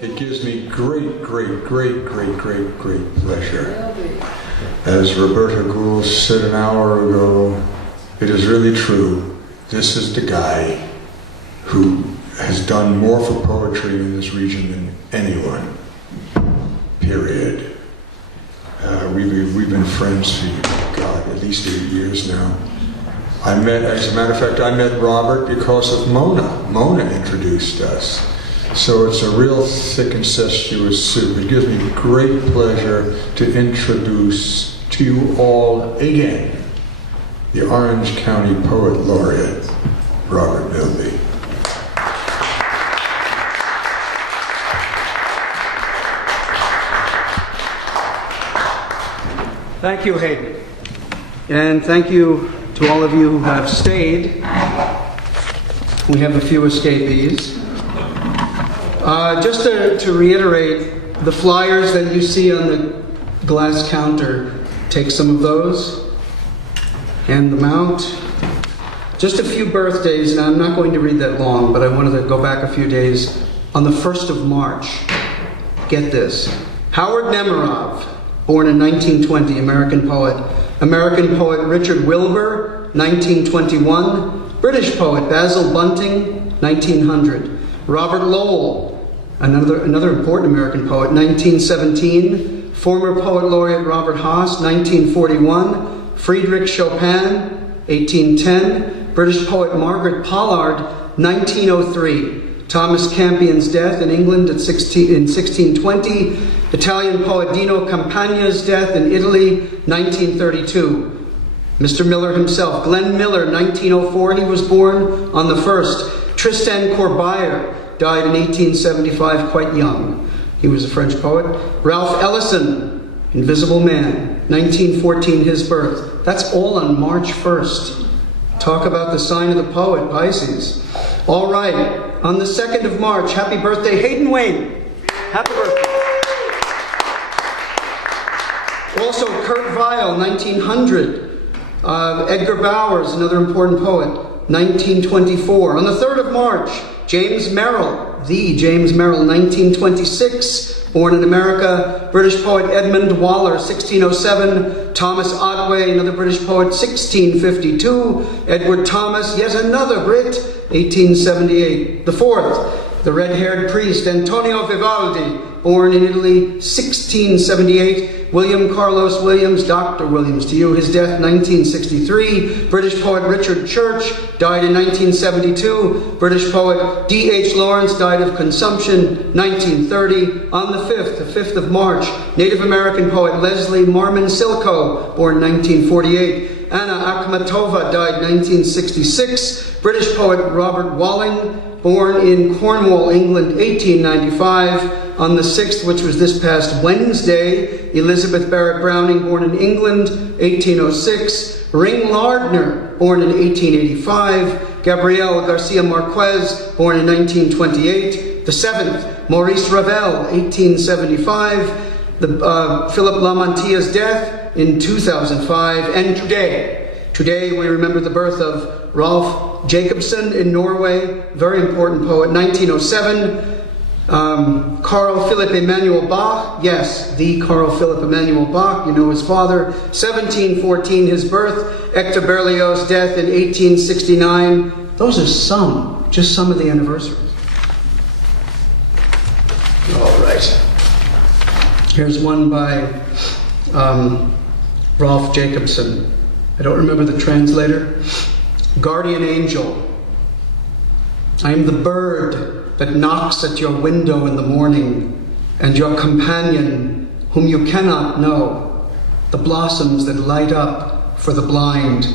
It gives me great pleasure. As Roberta Gould said an hour ago, it is really true. This is the guy who has done more for poetry in this region than anyone. Period. We've been friends for, God, at least 8 years now. As a matter of fact, I met Robert because of Mona. Mona introduced us. So it's a real thick incestuous soup. It gives me great pleasure to introduce to you all again the Orange County Poet Laureate, Robert Milby. Thank you, Hayden. And thank you to all of you who have stayed. We have a few escapees. Just to reiterate, the flyers that you see on the glass counter, take some of those, hand them out. Just a few birthdays, and I'm not going to read that long, but I wanted to go back a few days. On the 1st of March, get this, Howard Nemerov, born in 1920, American poet. American poet Richard Wilbur, 1921. British poet Basil Bunting, 1900. Robert Lowell, another important American poet, 1917. Former poet laureate Robert Haas, 1941. Friedrich Chopin, 1810. British poet Margaret Pollard, 1903. Thomas Campion's death in England in 1620. Italian poet Dino Campagna's death in Italy, 1932. Mr. Miller himself, Glenn Miller, 1904, he was born on the 1st. Tristan Corbière died in 1875, quite young. He was a French poet. Ralph Ellison, Invisible Man, 1914, his birth. That's all on March 1st. Talk about the sign of the poet, Pisces. All right, on the 2nd of March, happy birthday, Hayden Wayne. Happy birthday. Also, Kurt Weill, 1900. Edgar Bowers, another important poet, 1924. On the 3rd of March, James Merrill, the James Merrill, 1926. Born in America. British poet Edmund Waller, 1607. Thomas Otway, another British poet, 1652. Edward Thomas, yet another Brit, 1878. The 4th, the red-haired priest Antonio Vivaldi, born in Italy, 1678. William Carlos Williams, Dr. Williams to you, his death 1963. British poet Richard Church died in 1972. British poet D.H. Lawrence died of consumption 1930. On the 5th of March, Native American poet Leslie Marmon Silko, born 1948. Anna Akhmatova died 1966. British poet Robert Walling, born in Cornwall, England, 1895. On the 6th, which was this past Wednesday, Elizabeth Barrett Browning, born in England, 1806. Ring Lardner, born in 1885. Gabriel Garcia Marquez, born in 1928. The 7th, Maurice Ravel, 1875. Philip Lamantia's death in 2005. And today we remember the birth of Rolf Jacobson in Norway, very important poet, 1907. Carl Philipp Emanuel Bach, yes, the Carl Philipp Emanuel Bach, you know his father, 1714, his birth. Hector Berlioz's death in 1869. Those are just some of the anniversaries. All right. Here's one by Rolf Jacobson. I don't remember the translator. Guardian Angel. I am the bird that knocks at your window in the morning, and your companion, whom you cannot know, the blossoms that light up for the blind.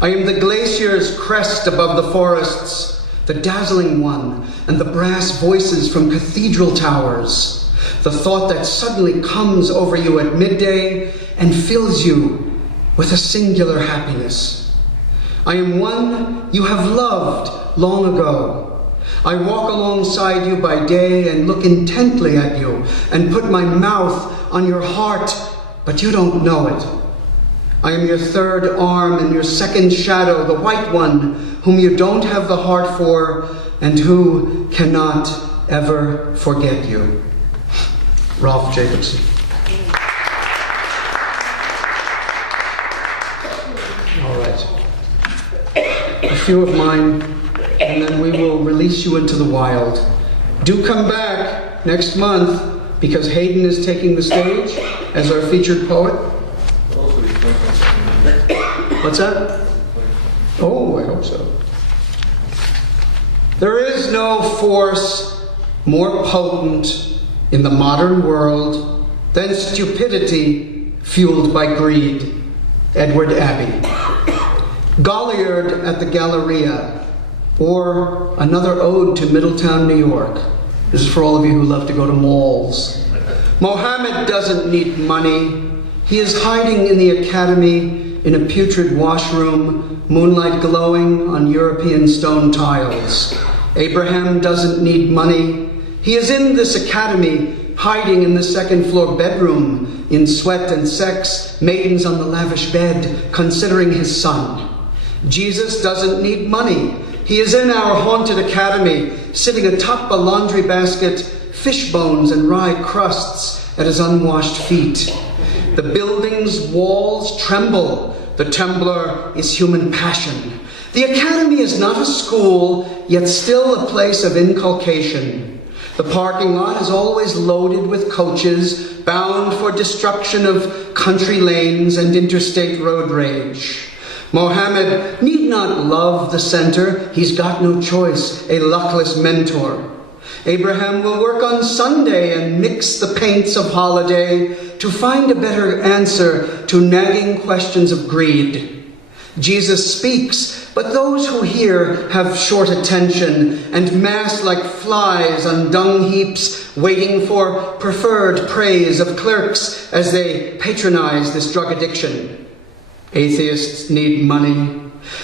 I am the glacier's crest above the forests, the dazzling one, and the brass voices from cathedral towers, the thought that suddenly comes over you at midday and fills you with a singular happiness. I am one you have loved long ago. I walk alongside you by day and look intently at you and put my mouth on your heart, but you don't know it. I am your third arm and your second shadow, the white one whom you don't have the heart for and who cannot ever forget you. Ralph Jacobson. All right. A few of mine, and then we will release you into the wild. Do come back next month, because Hayden is taking the stage as our featured poet. What's that? Oh, I hope so. There is no force more potent in the modern world than stupidity fueled by greed. Edward Abbey. Golliard at the Galleria, or another ode to Middletown, New York. This is for all of you who love to go to malls. Mohammed doesn't need money. He is hiding in the academy in a putrid washroom, moonlight glowing on European stone tiles. Abraham doesn't need money. He is in this academy, hiding in the second-floor bedroom, in sweat and sex, maidens on the lavish bed, considering his son. Jesus doesn't need money. He is in our haunted academy, sitting atop a laundry basket, fish bones and rye crusts at his unwashed feet. The building's walls tremble. The trembler is human passion. The academy is not a school, yet still a place of inculcation. The parking lot is always loaded with coaches, bound for destruction of country lanes and interstate road rage. Mohammed need not love the center. He's got no choice, a luckless mentor. Abraham will work on Sunday and mix the paints of holiday to find a better answer to nagging questions of greed. Jesus speaks, but those who hear have short attention and mass like flies on dung heaps, waiting for preferred praise of clerks as they patronize this drug addiction. Atheists need money.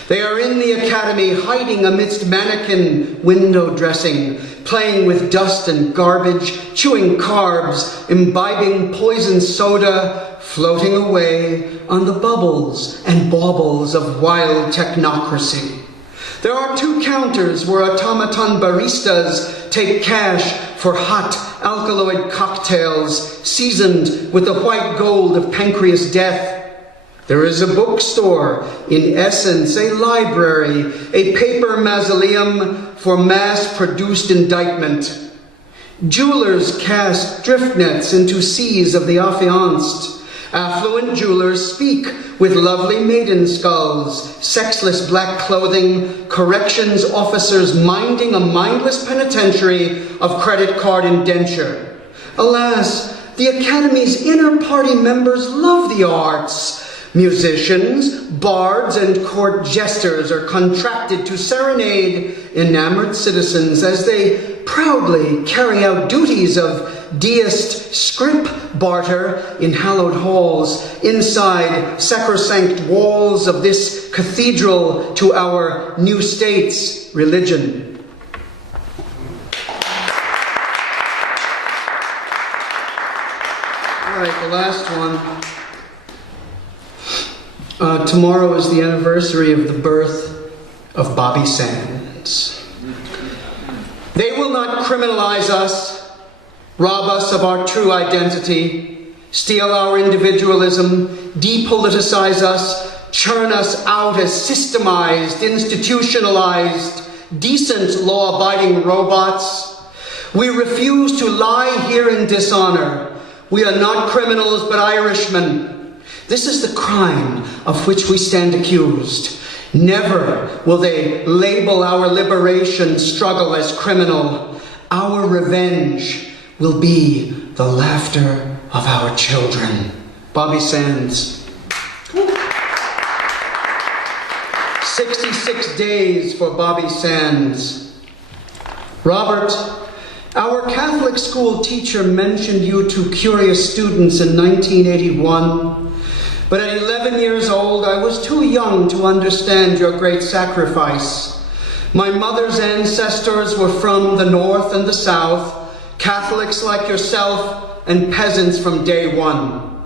They are in the academy, hiding amidst mannequin window dressing, playing with dust and garbage, chewing carbs, imbibing poison soda, floating away on the bubbles and baubles of wild technocracy. There are 2 counters where automaton baristas take cash for hot alkaloid cocktails seasoned with the white gold of pancreas death. There is a bookstore, in essence a library, a paper mausoleum for mass-produced indictment. Jewelers cast drift nets into seas of the affianced. Affluent jewelers speak with lovely maiden skulls, sexless black clothing, corrections officers minding a mindless penitentiary of credit card indenture. Alas, the Academy's inner party members love the arts. Musicians, bards, and court jesters are contracted to serenade enamored citizens as they proudly carry out duties of deist scrip barter in hallowed halls, inside sacrosanct walls of this cathedral to our new state's religion. All right, the last one. Tomorrow is the anniversary of the birth of Bobby Sands. They will not criminalize us, rob us of our true identity, steal our individualism, depoliticize us, churn us out as systemized, institutionalized, decent, law-abiding robots. We refuse to lie here in dishonor. We are not criminals, but Irishmen. This is the crime of which we stand accused. Never will they label our liberation struggle as criminal. Our revenge will be the laughter of our children. Bobby Sands. 66 days for Bobby Sands. Robert, our Catholic school teacher mentioned you to curious students in 1981. But at 11 years old, I was too young to understand your great sacrifice. My mother's ancestors were from the north and the south, Catholics like yourself, and peasants from day one.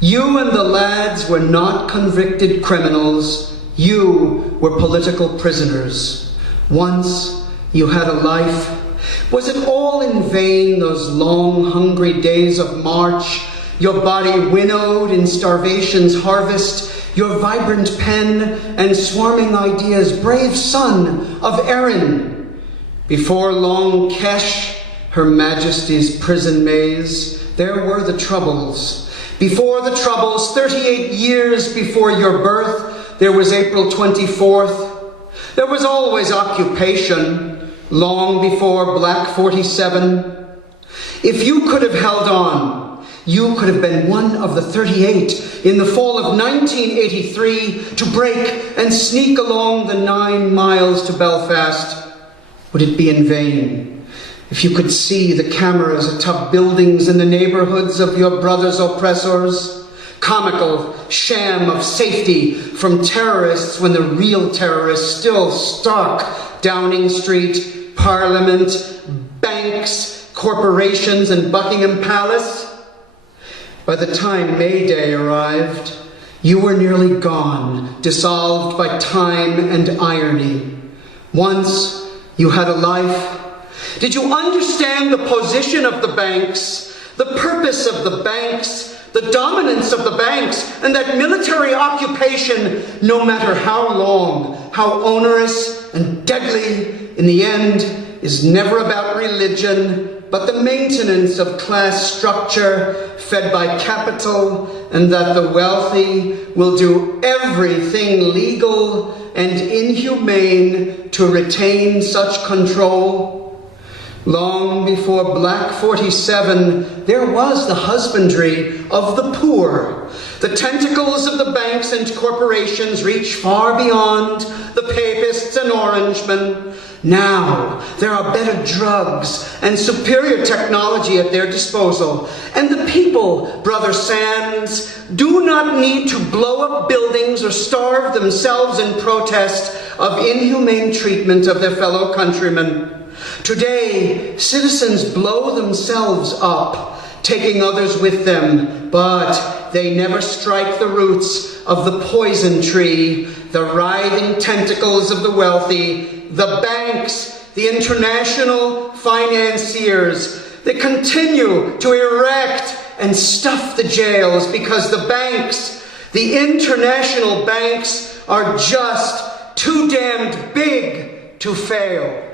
You and the lads were not convicted criminals. You were political prisoners. Once you had a life, Was it all in vain, those long, hungry days of March, your body winnowed in starvation's harvest, your vibrant pen and swarming ideas, brave son of Erin? Before long Kesh, her majesty's prison maze, there were the troubles. Before the troubles, 38 years before your birth, there was April 24th. There was always occupation, long before Black 47. If you could have held on, you could have been one of the 38 in the fall of 1983 to break and sneak along the 9 miles to Belfast. Would it be in vain if you could see the cameras atop buildings in the neighborhoods of your brother's oppressors? Comical sham of safety from terrorists when the real terrorists still stalk Downing Street, Parliament, banks, corporations, and Buckingham Palace. By the time May Day arrived, you were nearly gone, dissolved by time and irony. Once you had a life. Did you understand the position of the banks, the purpose of the banks, the dominance of the banks, and that military occupation, no matter how long, how onerous and deadly, in the end, is never about religion, but the maintenance of class structure fed by capital, and that the wealthy will do everything legal and inhumane to retain such control? Long before Black 47, there was the husbandry of the poor. The tentacles of the banks and corporations reach far beyond the papists and Orangemen. Now, there are better drugs and superior technology at their disposal. And the people, Brother Sands, do not need to blow up buildings or starve themselves in protest of inhumane treatment of their fellow countrymen. Today, citizens blow themselves up, taking others with them, but they never strike the roots of the poison tree, the writhing tentacles of the wealthy, the banks, the international financiers. They continue to erect and stuff the jails because the banks, the international banks, are just too damned big to fail.